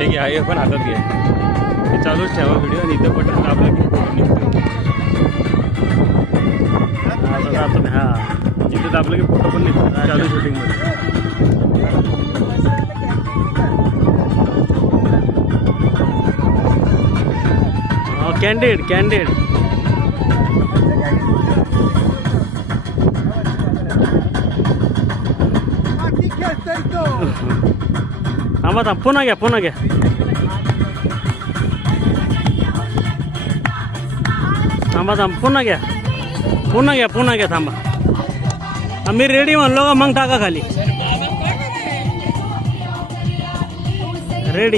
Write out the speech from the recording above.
हे घ्या, हे पण हातात घ्या. हे चालूच ठेवा व्हिडिओ आणि इथं बटन दाबलं की फोटो निघतो. हां इथं दाबलं की फोटो पण निघतो चालू शूटिंगमध्ये. कॅन्डिड कॅन्डिड थांबा थांब पुन्हा घ्या पुन्हा घ्या. थांबा थांब पुन्हा घ्या पुन्हा घ्या पुन्हा घ्या थांबा. आम्ही रेडी म्हणलो का मग टाका खाली. रेडी.